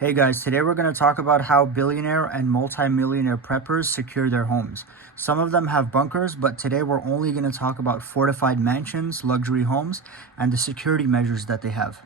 Hey guys, today we're going to talk about how billionaire and multi-millionaire preppers secure their homes. Some of them have bunkers, but today we're only going to talk about fortified mansions, luxury homes, and the security measures that they have.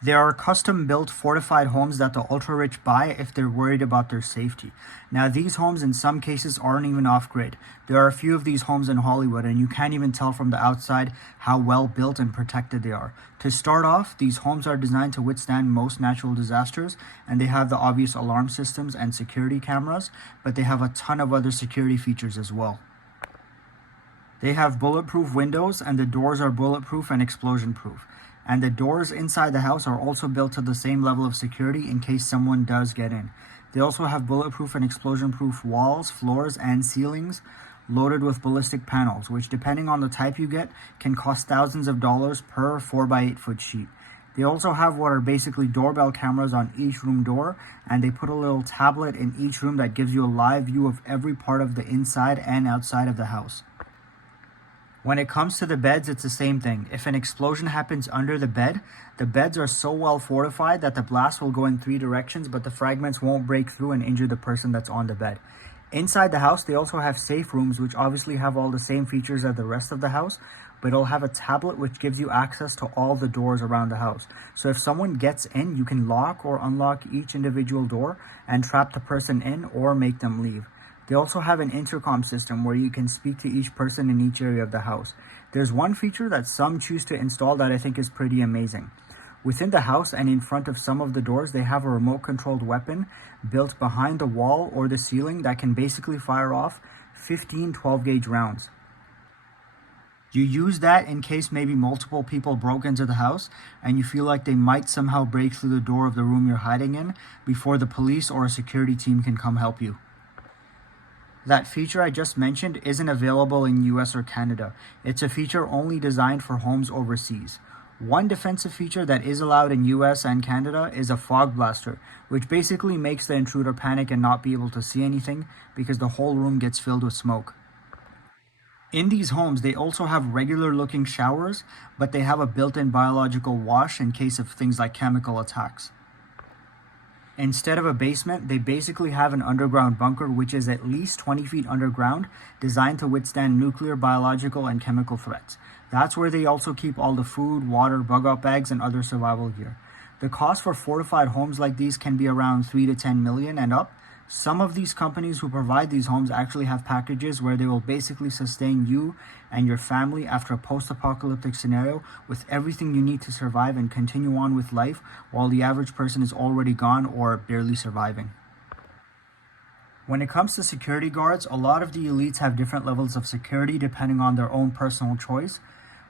There are custom-built fortified homes that the ultra-rich buy if they're worried about their safety. Now, these homes in some cases aren't even off-grid. There are a few of these homes in Hollywood, and you can't even tell from the outside how well built and protected they are. To start off, these homes are designed to withstand most natural disasters, and they have the obvious alarm systems and security cameras, but they have a ton of other security features as well. They have bulletproof windows, and the doors are bulletproof and explosion proof. And the doors inside the house are also built to the same level of security in case someone does get in. They also have bulletproof and explosion proof walls, floors, and ceilings loaded with ballistic panels, which depending on the type you get can cost thousands of dollars per 4x8 foot sheet. They also have what are basically doorbell cameras on each room door, and they put a little tablet in each room that gives you a live view of every part of the inside and outside of the house. When it comes to the beds, it's the same thing. If an explosion happens under the beds are so well fortified that the blast will go in 3 directions, but the fragments won't break through and injure the person that's on the bed. Inside the house, they also have safe rooms, which obviously have all the same features as the rest of the house, but it'll have a tablet which gives you access to all the doors around the house. So if someone gets in, you can lock or unlock each individual door and trap the person in or make them leave. They also have an intercom system where you can speak to each person in each area of the house. There's one feature that some choose to install that I think is pretty amazing. Within the house and in front of some of the doors, they have a remote controlled weapon built behind the wall or the ceiling that can basically fire off 15 12-gauge rounds. You use that in case maybe multiple people broke into the house and you feel like they might somehow break through the door of the room you're hiding in before the police or a security team can come help you. That feature I just mentioned isn't available in US or Canada. It's a feature only designed for homes overseas. One defensive feature that is allowed in US and Canada is a fog blaster, which basically makes the intruder panic and not be able to see anything because the whole room gets filled with smoke. In these homes, they also have regular looking showers, but they have a built-in biological wash in case of things like chemical attacks. Instead of a basement, they basically have an underground bunker which is at least 20 feet underground, designed to withstand nuclear, biological, and chemical threats. That's where they also keep all the food, water, bug-out bags, and other survival gear. The cost for fortified homes like these can be around 3 to 10 million and up. Some of these companies who provide these homes actually have packages where they will basically sustain you and your family after a post-apocalyptic scenario with everything you need to survive and continue on with life while the average person is already gone or barely surviving. When it comes to security guards, a lot of the elites have different levels of security depending on their own personal choice.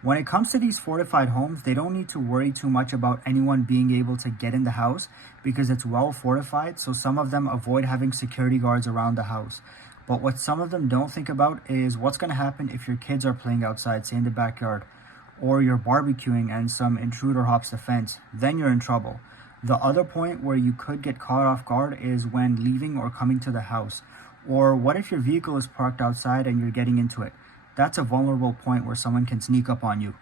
When it comes to these fortified homes, they don't need to worry too much about anyone being able to get in the house because it's well fortified, so some of them avoid having security guards around the house. But what some of them don't think about is what's going to happen if your kids are playing outside, say in the backyard, or you're barbecuing and some intruder hops the fence. Then you're in trouble. The other point where you could get caught off guard is when leaving or coming to the house. Or what if your vehicle is parked outside and you're getting into it? That's a vulnerable point where someone can sneak up on you.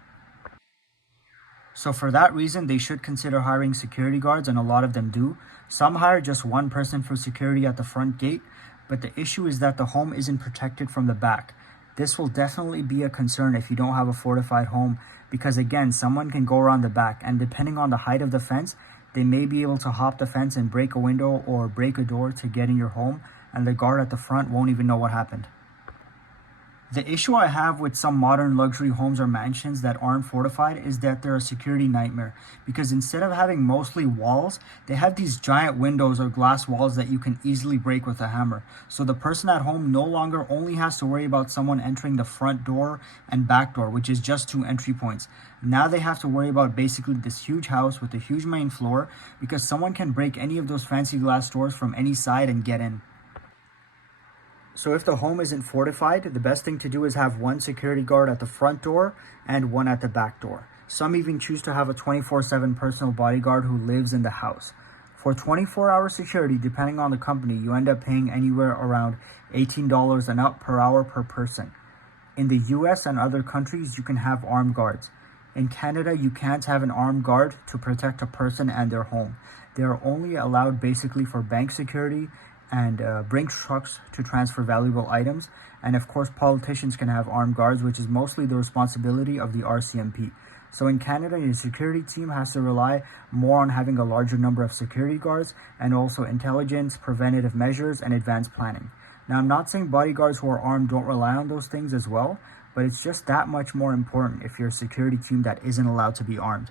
So for that reason, they should consider hiring security guards, and a lot of them do. Some hire just one person for security at the front gate, but the issue is that the home isn't protected from the back. This will definitely be a concern if you don't have a fortified home, because again, someone can go around the back, and depending on the height of the fence, they may be able to hop the fence and break a window or break a door to get in your home, and the guard at the front won't even know what happened. The issue I have with some modern luxury homes or mansions that aren't fortified is that they're a security nightmare, because instead of having mostly walls, they have these giant windows or glass walls that you can easily break with a hammer. So the person at home no longer only has to worry about someone entering the front door and back door, which is just 2 entry points. Now they have to worry about basically this huge house with a huge main floor, because someone can break any of those fancy glass doors from any side and get in. So if the home isn't fortified, the best thing to do is have one security guard at the front door and one at the back door. Some even choose to have a 24/7 personal bodyguard who lives in the house. For 24-hour security, depending on the company, you end up paying anywhere around $18 and up per hour per person. In the US and other countries, you can have armed guards. In Canada, you can't have an armed guard to protect a person and their home. They are only allowed basically for bank security and Brinks trucks to transfer valuable items. And of course, politicians can have armed guards, which is mostly the responsibility of the RCMP. So in Canada, your security team has to rely more on having a larger number of security guards and also intelligence, preventative measures, and advanced planning. Now, I'm not saying bodyguards who are armed don't rely on those things as well, but it's just that much more important if you're a security team that isn't allowed to be armed.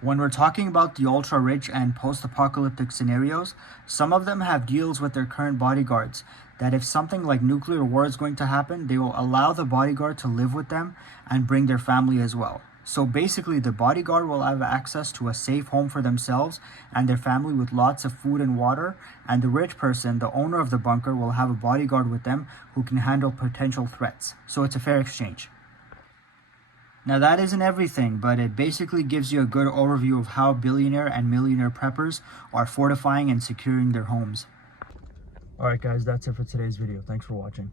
When we're talking about the ultra-rich and post-apocalyptic scenarios, some of them have deals with their current bodyguards that if something like nuclear war is going to happen, they will allow the bodyguard to live with them and bring their family as well. So basically, the bodyguard will have access to a safe home for themselves and their family with lots of food and water, and the rich person, the owner of the bunker, will have a bodyguard with them who can handle potential threats. So it's a fair exchange. Now that isn't everything, but it basically gives you a good overview of how billionaire and millionaire preppers are fortifying and securing their homes. Alright guys, that's it for today's video. Thanks for watching.